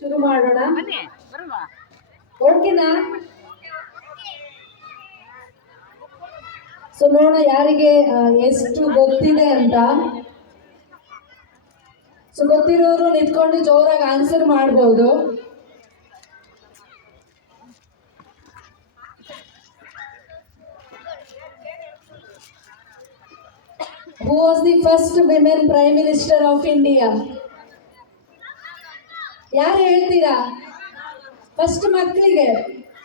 ಶುರು ಮಾಡೋಣ. ಓಕೆನಾ? ಸೊ ನೋಡೋಣ ಯಾರಿಗೆ ಎಷ್ಟು ಗೊತ್ತಿದೆ ಅಂತ. ಸೊ ಗೊತ್ತಿರೋರು ನಿಂತ್ಕೊಂಡು ಜೋರಾಗಿ ಆನ್ಸರ್ ಮಾಡ್ಬೋದು. Who was the first women Prime Minister of India? ಯಾರು ಹೇಳ್ತೀರಾ? ಫಸ್ಟ್ ಮಕ್ಕಳಿಗೆ,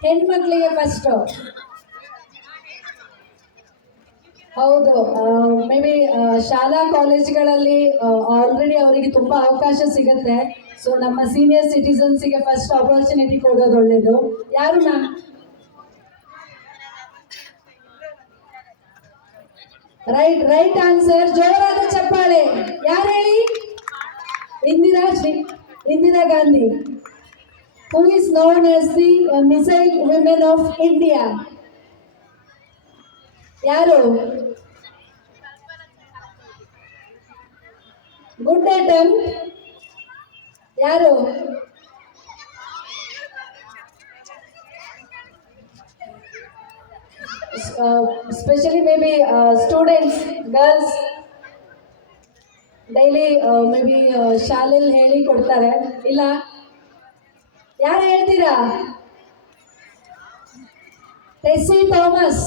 ಹೆಣ್ಮಕ್ಳಿಗೆ ಫಸ್ಟ್. ಹೌದು, ಮೇ ಬಿ ಶಾಲಾ ಕಾಲೇಜ್ಗಳಲ್ಲಿ ಆಲ್ರೆಡಿ ಅವರಿಗೆ ತುಂಬ ಅವಕಾಶ ಸಿಗುತ್ತೆ. ಸೊ ನಮ್ಮ ಸೀನಿಯರ್ ಸಿಟಿಸನ್ಸಿಗೆ ಫಸ್ಟ್ ಆಪರ್ಚುನಿಟಿ ಕೊಡೋದು ಒಳ್ಳೇದು. ಯಾರು ಮ್ಯಾಮ್? Right answer. ಜೋರಾದ ಚಪ್ಪಾಳೆ. ಯಾರು ಹೇಳಿ? ಇಂದಿರಾ Gandhi. Who is known as the Missile Women of India? ಯಾರು? Good item. ಯಾರು? Specially may be students, girls daily may be ಶಾಲೆಯಲ್ಲಿ ಹೇಳಿ ಕೊಡ್ತಾರೆ. ಇಲ್ಲ, ಯಾರು ಹೇಳ್ತೀರಾ? Tessy Thomas.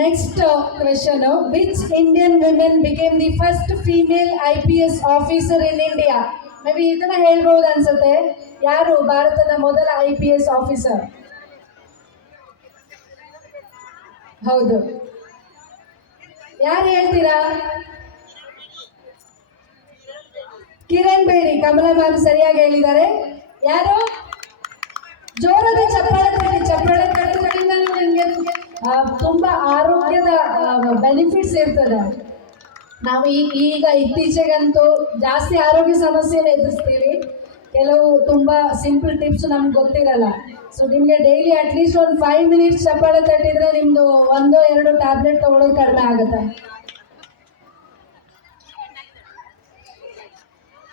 Next question. Which Indian women became the first female IPS officer in India? May be ಇದನ್ನ ಹೇಳ್ಬೋದು ಅನ್ಸುತ್ತೆ. ಯಾರು ಭಾರತದ ಮೊದಲ IPS ಆಫೀಸರ್? ಹೌದು, ಯಾರು ಹೇಳ್ತೀರಾ? ಕಿರಣ್ ಬೇಡಿ. ಕಮಲಾ ಮ್ಯಾಮ್ ಸರಿಯಾಗಿ ಹೇಳಿದ್ದಾರೆ. ಯಾರು? ಜೋರದ ಚಪ್ಪಾಳೆ ತಟ್ಟಿದ್ರಿಂದ ನಿಮಗೆ ತುಂಬಾ ಆರೋಗ್ಯದ ಬೆನಿಫಿಟ್ಸ್ ಇರ್ತದೆ. ನಾವು ಈಗ ಇತ್ತೀಚೆಗಂತೂ ಜಾಸ್ತಿ ಆರೋಗ್ಯ ಸಮಸ್ಯೆನ ಎದುರಿಸ್ತೀವಿ. ಕೆಲವು ತುಂಬಾ ಸಿಂಪಲ್ ಟಿಪ್ಸ್ ನಮ್ಗೆ ಗೊತ್ತಿರಲ್ಲ. ಸೊ ನಿಮಗೆ ಡೈಲಿ ಅಟ್ಲೀಸ್ಟ್ ಒಂದು 5 ಮಿನಿಟ್ಸ್ ಚಪ್ಪಾಳೆ ತಟ್ಟಿದ್ರೆ ನಿಮ್ದು 1-2 ಟ್ಯಾಬ್ಲೆಟ್ ತಗೊಳ್ಳೋದು ಕಡಿಮೆ ಆಗುತ್ತೆ.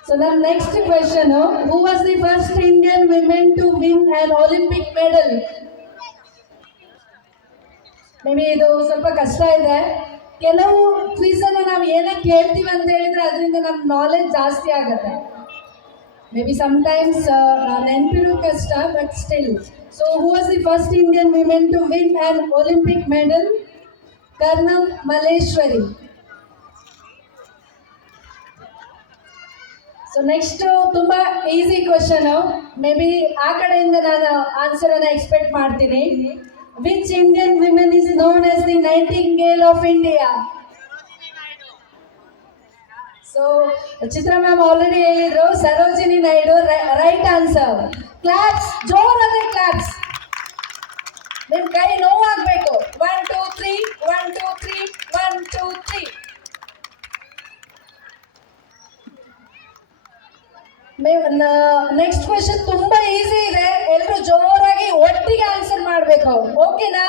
So the next question, who was the first Indian woman to win an Olympic medal? Maybe ಇದು ಸ್ವಲ್ಪ ಕಷ್ಟ ಇದೆ. ಕೆಲವು ಕ್ವಿಜ್ ಅನ್ನ ನಾವು ಏನಕ್ಕೆ ಹೇಳ್ತೀವಿ ಅಂತ ಹೇಳಿದ್ರೆ ಅದರಿಂದ ನಮ್ಮ ನಾಲೆಜ್ ಜಾಸ್ತಿ ಆಗುತ್ತೆ. ಮೇ ಬಿ ಸಮಟೈಮ್ಸ್ ನೆನಪಿರೋ ಕಷ್ಟ, but still. So who was the first Indian women to win an Olympic medal? Karnam Malleswari. So next ತುಂಬಾ ಈಸಿ ಕ್ವಶನ್. ಮೇ ಬಿ ಆ ಕಡೆಯಿಂದ ನಾನು ಆನ್ಸರ್ ಅನ್ನ ಎಕ್ಸ್ಪೆಕ್ಟ್ ಮಾಡ್ತೀನಿ. Which Indian women is known as the nightingale of India? So Chitra ma'am already ಹೇಳಿದ್ರು, Sarojini Naidu. Right answer. Claps, ಜೋರಾದ claps. ನಿಮ್ ಕೈ ನೋವಾಗಬೇಕು. 1 2 3 1 2 3 1 2 3. ನೆಕ್ಸ್ಟ್ ಕ್ವೆಶನ್ ತುಂಬಾ ಈಸಿ ಇದೆ. ಎಲ್ಲರೂ ಜೋರಾಗಿ ಒಟ್ಟಿಗೆ ಆನ್ಸರ್ ಮಾಡಬೇಕು. ಓಕೆನಾ?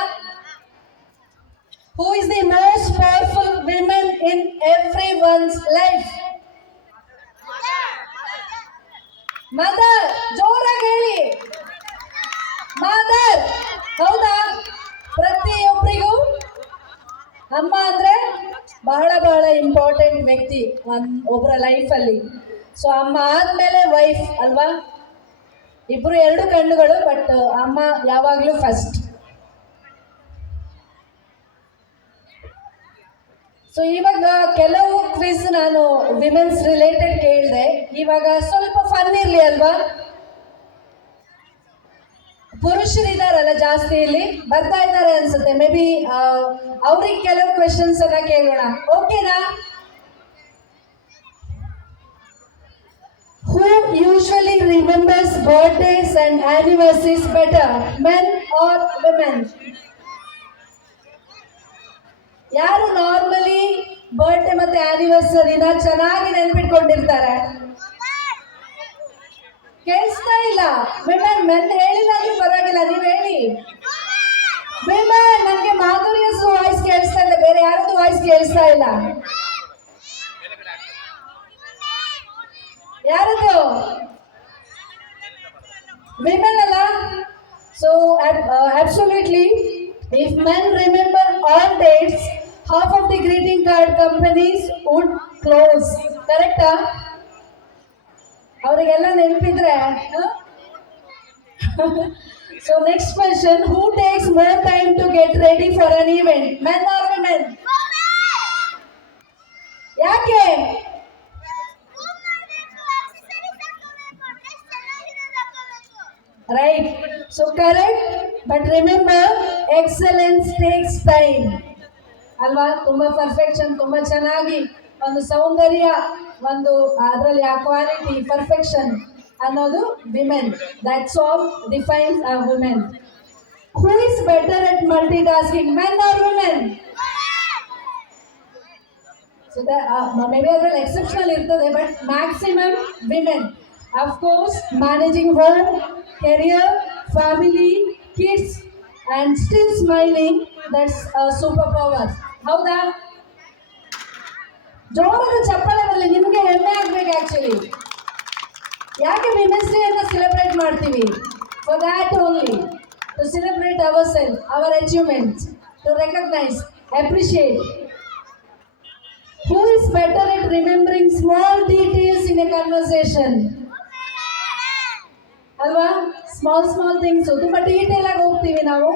Who is the most powerful women in everyone's life? Mother. ಜೋರಾಗಿ ಹೇಳಿ. ಮದರ್. ಹೌದಾ? ಪ್ರತಿಯೊಬ್ಬರಿಗೂ ಅಮ್ಮ ಅಂದ್ರೆ ಬಹಳ ಬಹಳ ಇಂಪಾರ್ಟೆಂಟ್ ವ್ಯಕ್ತಿ ಒಬ್ಬರ ಲೈಫಲ್ಲಿ. ಸೊ ಅಮ್ಮ ಆದ್ಮೇಲೆ ವೈಫ್ ಅಲ್ವಾ? ಇಬ್ರು 2 ಕಣ್ಣುಗಳು, ಬಟ್ ಅಮ್ಮ ಯಾವಾಗಲೂ ಫಸ್ಟ್. ಸೊ ಇವಾಗ ಕೆಲವು ಕ್ವಿಜ್ ನಾನು ವಿಮೆನ್ಸ್ ರಿಲೇಟೆಡ್ ಕೇಳಿದೆ. ಇವಾಗ ಸ್ವಲ್ಪ ಫನ್ ಇರಲಿ ಅಲ್ವಾ? ಪುರುಷರಿದಾರಲ್ಲ ಜಾಸ್ತಿ, ಇಲ್ಲಿ ಬರ್ತಾ ಇದ್ದಾರೆ ಅನ್ಸುತ್ತೆ. ಮೇ ಬಿ ಅವ್ರಿಗೆ ಕೆಲವು ಕ್ವೆಶನ್ಸ್ ಅನ್ನ ಕೇಳೋಣ. ಓಕೆನಾ? Who usually remembers birthdays and anniversaries better, men or women? ಯಾರು ನಾರ್ಮಲಿ ಬರ್ತ್ಡೇ ಮತ್ತೆ ಆನಿವರ್ಸರಿನ ಚೆನ್ನಾಗಿ ನೆನ್ಪಿಟ್ಕೊಂಡಿರ್ತಾರೆ? ಕೇಳಿಸ್ತಾ ಇಲ್ಲ? ವಿಮೆನ್. ಮೆನ್ ಹೇಳಿಲ್ಲ ಅಂದ್ರೆ ಪರವಾಗಿಲ್ಲ, ನೀವು ಹೇಳಿ. ವಿಮೆನ್. ನನಗೆ ಮಾಧುರ್ಯ ವಾಯ್ಸ್ ಕೇಳಿಸ್ತಾ ಇಲ್ಲ, ಬೇರೆ ಯಾರದ್ದು ವಾಯ್ಸ್ ಕೇಳಿಸ್ತಾ ಇಲ್ಲ. ಯಾರದು? ವಿಮೆನ್ ಅಲ್ಲ? So absolutely, if men remember all dates, half of the greeting card companies would close. ಕರೆಕ್ಟಾ? ಅವರಿಗೆಲ್ಲ ನೆನಪಿದ್ರೆ. So next question, who takes more time to get ready for an event, men or women? ಯಾಕೆ? Right. So correct. But remember, excellence takes time. ಅಲ್ವಾ? ತುಂಬಾ ಪರ್ಫೆಕ್ಷನ್, ತುಂಬಾ ಚೆನ್ನಾಗಿ ಒಂದು ಸೌಂದರ್ಯ, ಒಂದು ಅದರಲ್ಲಿ ಆ ಕ್ವಾಲಿಟಿ ಪರ್ಫೆಕ್ಷನ್ ಅನ್ನೋದು women. That's all defines a women. Who is better at multitasking, men or women? So may be ಅದರಲ್ಲಿ ಎಕ್ಸೆಪ್ಷನಲ್ ಇರ್ತದೆ, but maximum women. Of course, managing home, career, family, kids, and still smiling, that's a superpower. ಹೌದಾ? ಜೋರದ ಚಪ್ಪಲದಲ್ಲಿ ನಿಮಗೆ ಹೆಮ್ಮೆ ಆಗ್ಬೇಕು. Actually ಯಾಕೆ women's day ಅಂತ ಸೆಲೆಬ್ರೇಟ್ ಮಾಡ್ತೀವಿ? For that only, to celebrate our self, our achievements, to recognise, appreciate. Who is better at remembering small details in a conversation? ಅಲ್ವಾ? ಸ್ಮಾಲ್ ಥಿಂಗ್ಸ್ ತುಂಬ ಡೀಟೇಲ್ ಆಗಿ ಹೋಗ್ತೀವಿ ನಾವು.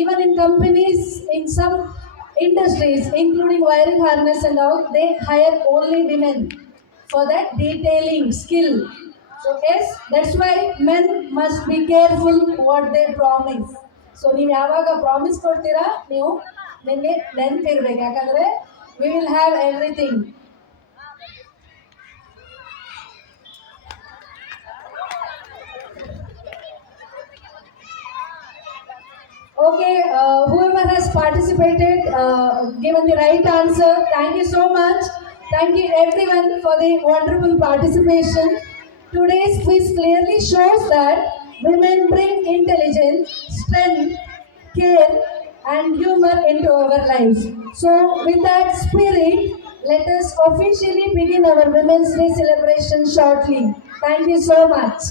Even in companies, in some industries including wiring harness and all, they hire only women for that detailing skill. So yes, that's why men must be careful what they promise. So ನೀವು ಯಾವಾಗ promise ಕೊಡ್ತೀರಾ, ನಿಮಗೆ ನೆನಪಿರ್ಬೇಕು, ಯಾಕಂದರೆ we will have everything. Okay, whoever has participated, given the right answer, thank you so much. Thank you everyone for the wonderful participation. Today's quiz clearly shows that women bring intelligence, strength, care, and humor into our lives. So, with that spirit, let us officially begin our Women's Day celebration shortly. Thank you so much.